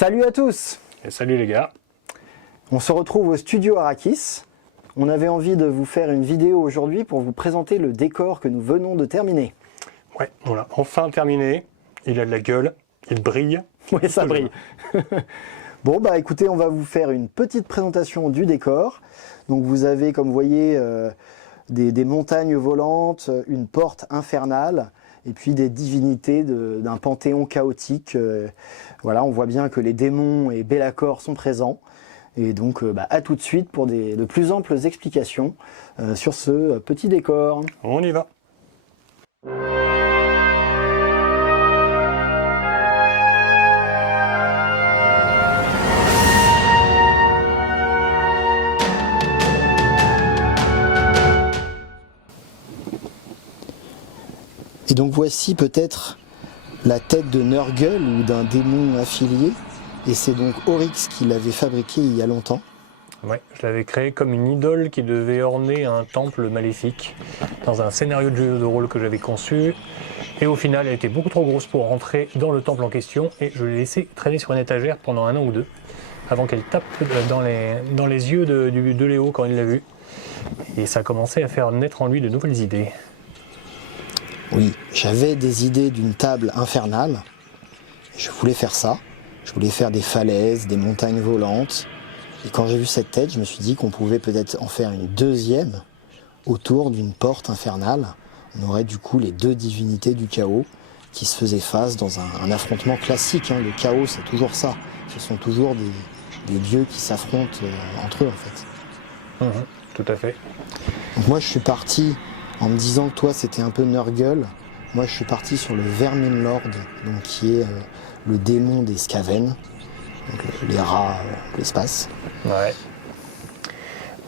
Salut à tous! Et salut les gars! On se retrouve au studio Arrakis. On avait envie de vous faire une vidéo aujourd'hui pour vous présenter le décor que nous venons de terminer. Ouais, on l'a enfin terminé. Il a de la gueule, il brille. Oui, ça brille. Bon, bah écoutez, on va vous faire une petite présentation du décor. Donc vous avez, comme vous voyez, des montagnes volantes, une porte infernale, et puis des divinités d'un panthéon chaotique. Voilà, on voit bien que les démons et Be'lakor sont présents. Et donc, à tout de suite pour de plus amples explications sur ce petit décor. On y va! Et donc voici peut-être la tête de Nurgle ou d'un démon affilié. Et c'est donc Oryx qui l'avait fabriqué il y a longtemps. Ouais, je l'avais créé comme une idole qui devait orner un temple maléfique dans un scénario de jeu de rôle que j'avais conçu. Et au final, elle était beaucoup trop grosse pour rentrer dans le temple en question et je l'ai laissé traîner sur une étagère pendant 1 an ou 2 avant qu'elle tape dans les yeux de Léo quand il l'a vu. Et ça a commencé à faire naître en lui de nouvelles idées. Oui, j'avais des idées d'une table infernale. Je voulais faire ça. Je voulais faire des falaises, des montagnes volantes. Et quand j'ai vu cette tête, je me suis dit qu'on pouvait peut-être en faire une deuxième autour d'une porte infernale. On aurait du coup les deux divinités du chaos qui se faisaient face dans un affrontement classique. Le chaos, c'est toujours ça. Ce sont toujours des dieux qui s'affrontent entre eux, en fait. Tout à fait. Donc moi, je suis parti en me disant que toi, c'était un peu Nurgle. Moi, je suis parti sur le Vermin Lord, donc qui est le démon des Skaven, donc les rats de l'espace. Ouais.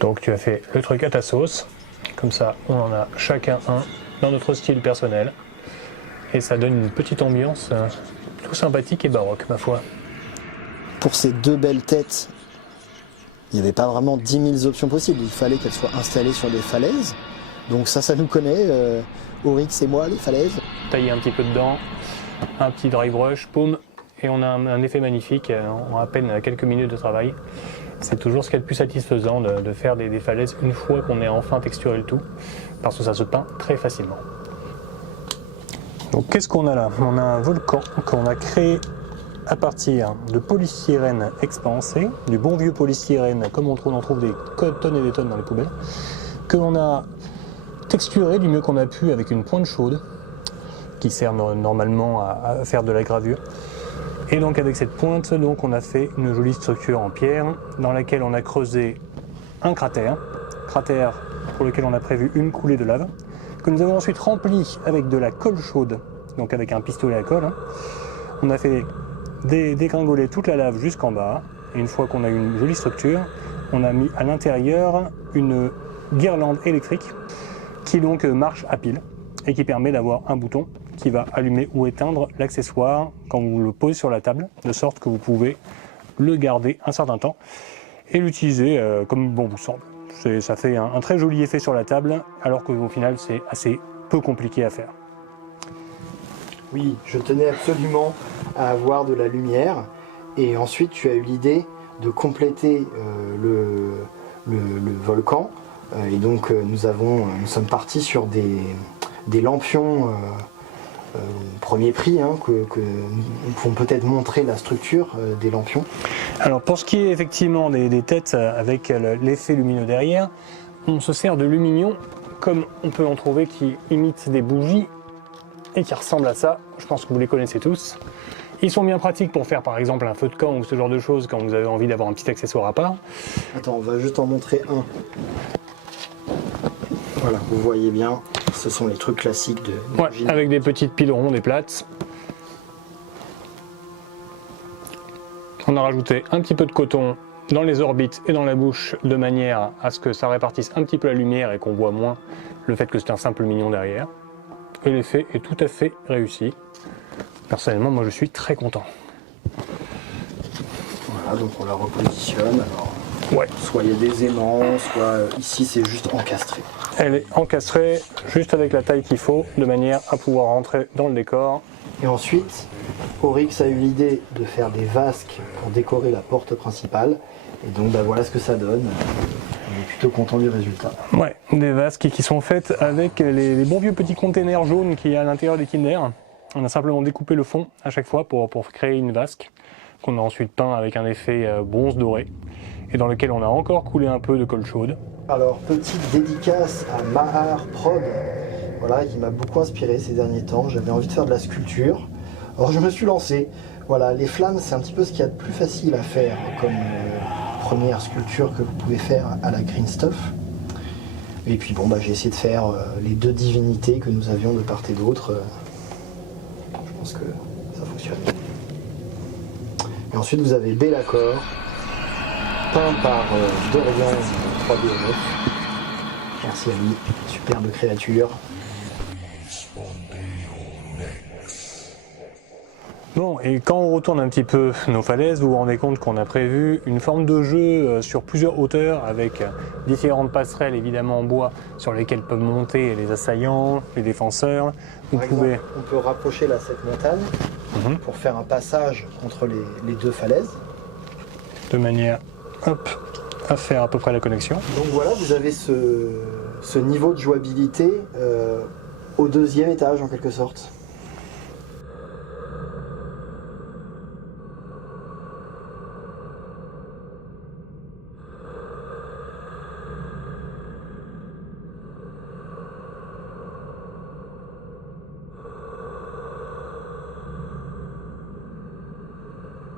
Donc tu as fait le truc à ta sauce. Comme ça, on en a chacun un dans notre style personnel. Et ça donne une petite ambiance tout sympathique et baroque, ma foi. Pour ces deux belles têtes, il n'y avait pas vraiment 10 000 options possibles. Il fallait qu'elles soient installées sur des falaises. Donc ça nous connaît, Oryx et moi, les falaises. Tailler un petit peu dedans, un petit dry brush, poum, et on a un effet magnifique en à peine quelques minutes de travail. C'est toujours ce qu'il y a de plus satisfaisant de faire des falaises une fois qu'on est enfin texturé le tout, parce que ça se peint très facilement. Donc qu'est-ce qu'on a là? On a un volcan qu'on a créé à partir de polystyrène expansé, du bon vieux polystyrène comme on en trouve des tonnes et des tonnes dans les poubelles, que l'on a texturé du mieux qu'on a pu avec une pointe chaude qui sert normalement à faire de la gravure. Et donc avec cette pointe, donc, on a fait une jolie structure en pierre dans laquelle on a creusé un cratère pour lequel on a prévu une coulée de lave, que nous avons ensuite rempli avec de la colle chaude, donc avec un pistolet à colle. On a fait dégringoler toute la lave jusqu'en bas, et une fois qu'on a eu une jolie structure, on a mis à l'intérieur une guirlande électrique qui donc marche à pile et qui permet d'avoir un bouton qui va allumer ou éteindre l'accessoire quand vous le posez sur la table, de sorte que vous pouvez le garder un certain temps et l'utiliser comme bon vous semble. Ça fait un très joli effet sur la table, alors qu'au final c'est assez peu compliqué à faire. Oui, je tenais absolument à avoir de la lumière, et ensuite tu as eu l'idée de compléter le volcan, et donc nous sommes partis sur des lampions premier prix, que nous pouvons peut-être montrer la structure des lampions. Alors pour ce qui est effectivement des têtes avec l'effet lumineux derrière, on se sert de lumignon comme on peut en trouver qui imitent des bougies et qui ressemblent à ça. Je pense que vous les connaissez tous. Ils sont bien pratiques pour faire par exemple un feu de camp ou ce genre de choses quand vous avez envie d'avoir un petit accessoire à part. Attends, on va juste en montrer un. Voilà, vous voyez bien, ce sont les trucs classiques de ouais, avec des petites piles rondes et plates. On a rajouté un petit peu de coton dans les orbites et dans la bouche de manière à ce que ça répartisse un petit peu la lumière et qu'on voit moins le fait que c'est un simple mignon derrière. Et l'effet est tout à fait réussi. Personnellement, moi je suis très content. Voilà, donc on la repositionne. Alors, ouais. Soit il y a des aimants, soit ici c'est juste encastré. Elle est encastrée juste avec la taille qu'il faut, de manière à pouvoir rentrer dans le décor. Et ensuite, Oryx a eu l'idée de faire des vasques pour décorer la porte principale. Et donc voilà ce que ça donne. On est plutôt content du résultat. Ouais, des vasques qui sont faites avec les bons vieux petits containers jaunes qu'il y a à l'intérieur des Kinder. On a simplement découpé le fond à chaque fois pour créer une vasque qu'on a ensuite peint avec un effet bronze doré et dans lequel on a encore coulé un peu de colle chaude. Alors, petite dédicace à Mahar Prod, voilà, qui m'a beaucoup inspiré ces derniers temps. J'avais envie de faire de la sculpture. Alors je me suis lancé. Voilà, les flammes, c'est un petit peu ce qu'il y a de plus facile à faire comme première sculpture que vous pouvez faire à la Green Stuff. Et puis bon, j'ai essayé de faire les deux divinités que nous avions de part et d'autre. Je pense que ça fonctionne. Et ensuite, vous avez Bellacor, peint par Dorian 3D9. Merci à lui, superbe créature. Bon, et quand on retourne un petit peu nos falaises, vous vous rendez compte qu'on a prévu une forme de jeu sur plusieurs hauteurs avec différentes passerelles évidemment en bois sur lesquelles peuvent monter les assaillants, les défenseurs. Vous pouvez... exemple, on peut rapprocher là cette montagne pour faire un passage entre les deux falaises. De manière à faire à peu près la connexion. Donc voilà, vous avez ce niveau de jouabilité au deuxième étage en quelque sorte.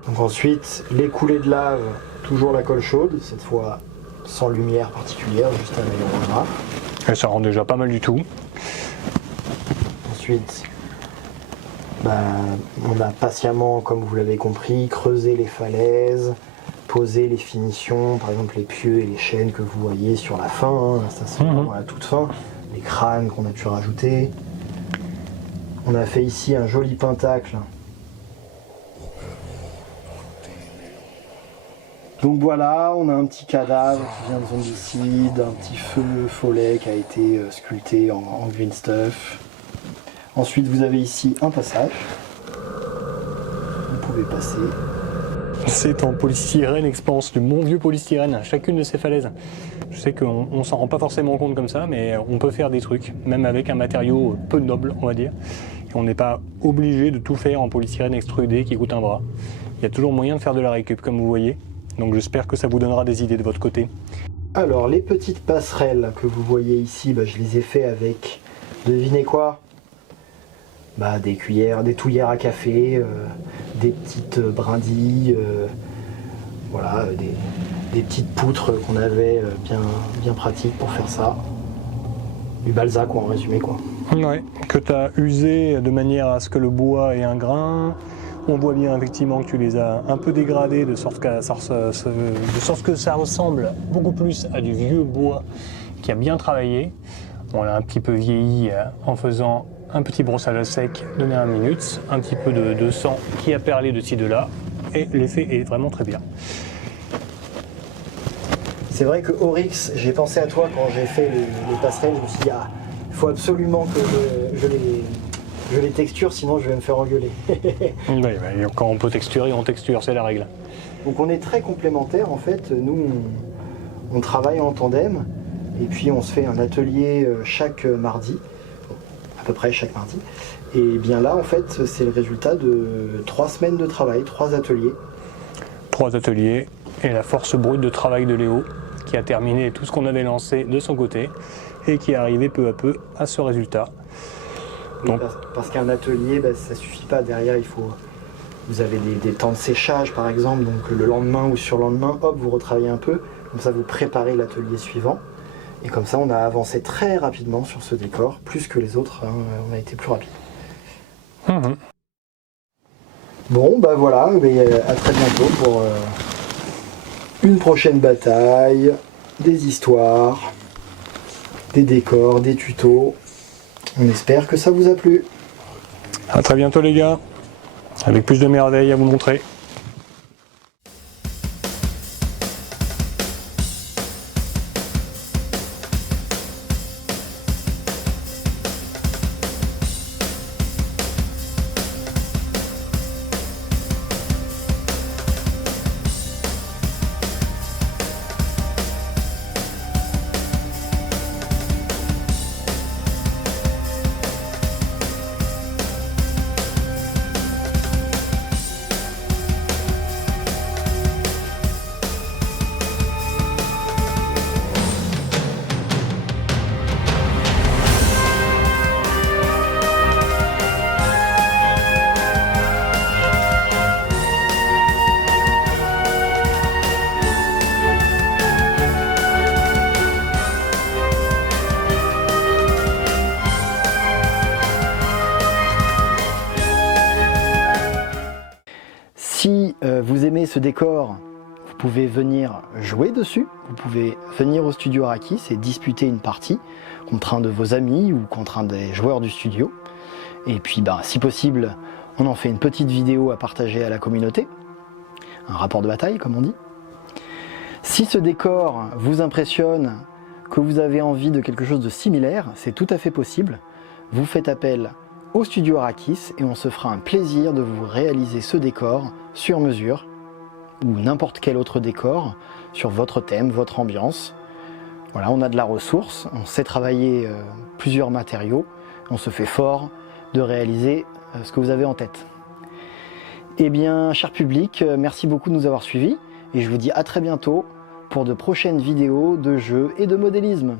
Donc ensuite, les coulées de lave, toujours la colle chaude, cette fois sans lumière particulière, juste un aérongraphe. Et ça rend déjà pas mal du tout. Ensuite, on a patiemment, comme vous l'avez compris, creusé les falaises, posé les finitions, par exemple les pieux et les chaînes que vous voyez sur la fin, hein, ça c'est vraiment à la toute fin, les crânes qu'on a pu rajouter. On a fait ici un joli pentacle. Donc voilà, on a un petit cadavre qui vient de zombicide, un petit feu follet qui a été sculpté en green stuff. Ensuite vous avez ici un passage, vous pouvez passer. C'est en polystyrène expanse, du bon vieux polystyrène, chacune de ces falaises. Je sais qu'on s'en rend pas forcément compte comme ça, mais on peut faire des trucs, même avec un matériau peu noble, on va dire. Et on n'est pas obligé de tout faire en polystyrène extrudé qui coûte un bras. Il y a toujours moyen de faire de la récup, comme vous voyez. Donc j'espère que ça vous donnera des idées de votre côté. Alors les petites passerelles que vous voyez ici, je les ai fait avec, devinez quoi ? Des cuillères, des touillères à café, des petites brindilles, voilà, des petites poutres qu'on avait bien pratiques pour faire ça. Du balsa quoi en résumé quoi. Ouais, que tu as usé de manière à ce que le bois ait un grain. On voit bien effectivement que tu les as un peu dégradés de sorte que ça ressemble beaucoup plus à du vieux bois qui a bien travaillé. On l'a un petit peu vieilli en faisant un petit brossage à sec de dernière minute, un petit peu de sang qui a perlé de ci de là, et l'effet est vraiment très bien. C'est vrai que Oryx, j'ai pensé à toi quand j'ai fait les passerelles, je me suis dit il faut absolument que je les texture, sinon je vais me faire engueuler. Oui, quand on peut texturer, on texture, c'est la règle. Donc on est très complémentaires en fait, nous on travaille en tandem, et puis on se fait un atelier chaque mardi, à peu près chaque mardi. Et bien là en fait c'est le résultat de 3 semaines de travail, 3 ateliers. 3 ateliers et la force brute de travail de Léo qui a terminé tout ce qu'on avait lancé de son côté et qui est arrivé peu à peu à ce résultat. Donc, parce qu'un atelier, ça suffit pas, derrière vous avez des temps de séchage par exemple, donc le lendemain ou sur le lendemain, hop, vous retravaillez un peu, comme ça vous préparez l'atelier suivant. Et comme ça on a avancé très rapidement sur ce décor, plus que les autres, hein, on a été plus rapide. Bon voilà, à très bientôt pour une prochaine bataille, des histoires, des décors, des tutos. On espère que ça vous a plu. À très bientôt les gars, avec plus de merveilles à vous montrer. ce décor, vous pouvez venir jouer dessus, vous pouvez venir au studio Arrakis et disputer une partie contre un de vos amis ou contre un des joueurs du studio. Et puis si possible, on en fait une petite vidéo à partager à la communauté, un rapport de bataille comme on dit. Si ce décor vous impressionne, que vous avez envie de quelque chose de similaire, c'est tout à fait possible. Vous faites appel au studio Arrakis et on se fera un plaisir de vous réaliser ce décor sur mesure ou n'importe quel autre décor sur votre thème, votre ambiance. Voilà, on a de la ressource, on sait travailler plusieurs matériaux, on se fait fort de réaliser ce que vous avez en tête. Eh bien, cher public, merci beaucoup de nous avoir suivis et je vous dis à très bientôt pour de prochaines vidéos de jeux et de modélisme.